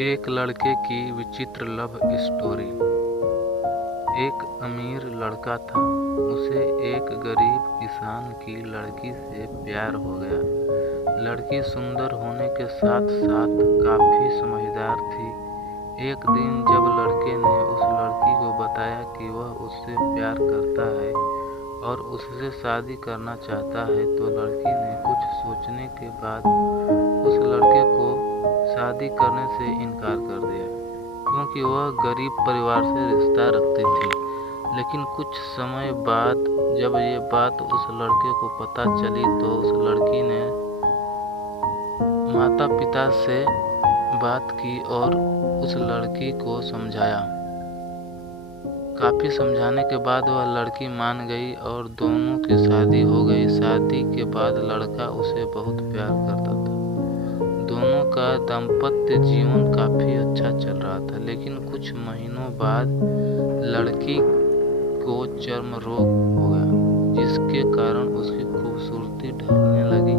एक लड़के की विचित्र लव स्टोरी। एक अमीर लड़का था, उसे एक गरीब किसान की लड़की से प्यार हो गया। लड़की सुंदर होने के साथ साथ काफी समझदार थी। एक दिन जब लड़के ने उस लड़की को बताया कि वह उससे प्यार करता है और उससे शादी करना चाहता है, तो लड़की ने कुछ सोचने के बाद उस लड़के को शादी करने से इनकार कर दिया, क्योंकि वह गरीब परिवार से रिश्ता रखती थी। लेकिन कुछ समय बाद जब ये बात उस लड़के को पता चली, तो उस लड़की ने माता पिता से बात की और उस लड़की को समझाया। काफी समझाने के बाद वह लड़की मान गई और दोनों की शादी हो गई। शादी के बाद लड़का उसे बहुत प्यार करता था। दोनों का दाम्पत्य जीवन काफी अच्छा चल रहा था, लेकिन कुछ महीनों बाद लड़की को चर्म रोग हो गया, जिसके कारण उसकी खूबसूरती ढलने लगी।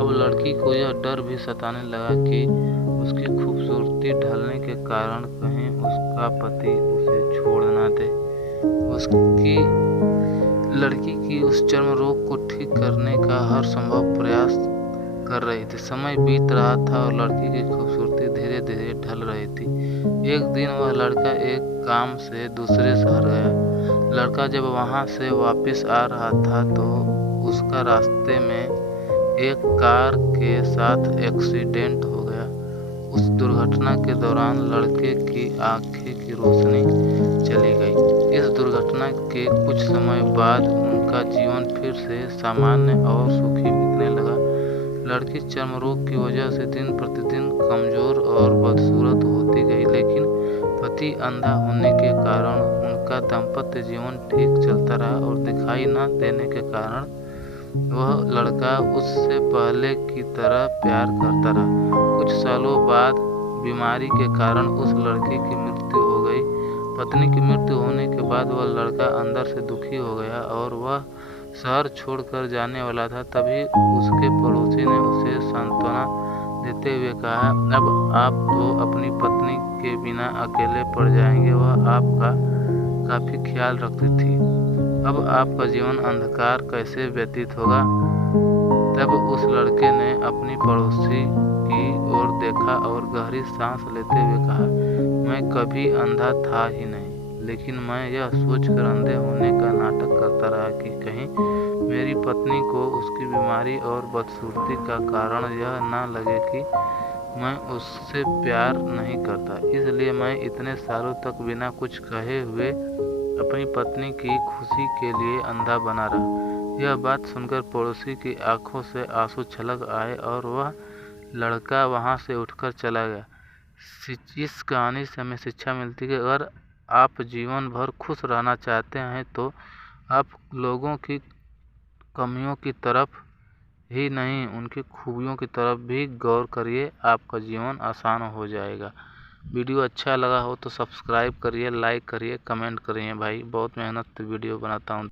अब लड़की को यह डर भी सताने लगा कि उसकी खूबसूरती ढलने के कारण कहीं उसका पति उसे छोड़ न दे। उसकी लड़की की उस चर्म रोग को ठीक करने का हर संभव प्रयास कर रही थी। समय बीत रहा था और लड़की की खूबसूरती धीरे धीरे ढल रही थी। एक दिन वह लड़का एक काम से दूसरे शहर गया। लड़का जब वहां से वापस आ रहा था, तो उसका रास्ते में एक कार के साथ एक्सीडेंट हो गया। उस दुर्घटना के दौरान लड़के की आंखें की रोशनी चली गई। इस दुर्घटना के कुछ समय बाद उनका जीवन फिर से सामान्य और सुखी बीतने लगा। लड़की चर्म रोग की वजह से दिन प्रतिदिन कमजोर और बदसूरत होती गई, लेकिन पति अंधा होने के कारण उनका दाम्पत्य जीवन ठीक चलता रहा और दिखाई न देने के कारण वह लड़का उससे पहले की तरह प्यार करता रहा। कुछ सालों बाद बीमारी के कारण उस लड़के की मृत्यु हो गई। पत्नी की मृत्यु होने के बाद वह लड़का अंदर से दुखी हो गया और वह शहर छोड़कर जाने वाला था। तभी उसके पड़ोसी ने उसे सांत्वना देते हुए कहा, अब आप तो अपनी पत्नी के बिना अकेले पड़ जाएंगे। वह आपका काफी ख्याल रखती थी। अब आपका जीवन अंधकार कैसे व्यतीत होगा। तब उस लड़के ने अपनी पड़ोसी की ओर देखा और गहरी सांस लेते हुए कहा, मैं कभी अंधा था ही नहीं, लेकिन मैं यह सोचकर अंधे होने का नाटक करता रहा कि कहीं मेरी पत्नी को उसकी बीमारी और बदसूरती का कारण यह न लगे कि मैं उससे प्यार नहीं करता। इसलिए मैं इतने सालों तक बिना कुछ कहे हुए अपनी पत्नी की खुशी के लिए अंधा बना रहा। यह बात सुनकर पड़ोसी की आंखों से आंसू छलक आए और वह लड़का वहां से उठकर चला गया। इस कहानी से हमें शिक्षा मिलती है कि अगर आप जीवन भर खुश रहना चाहते हैं, तो आप लोगों की कमियों की तरफ ही नहीं, उनकी खूबियों की तरफ भी गौर करिए। आपका जीवन आसान हो जाएगा। वीडियो अच्छा लगा हो तो सब्सक्राइब करिए, लाइक करिए, कमेंट करिए। भाई बहुत मेहनत से वीडियो बनाता हूँ।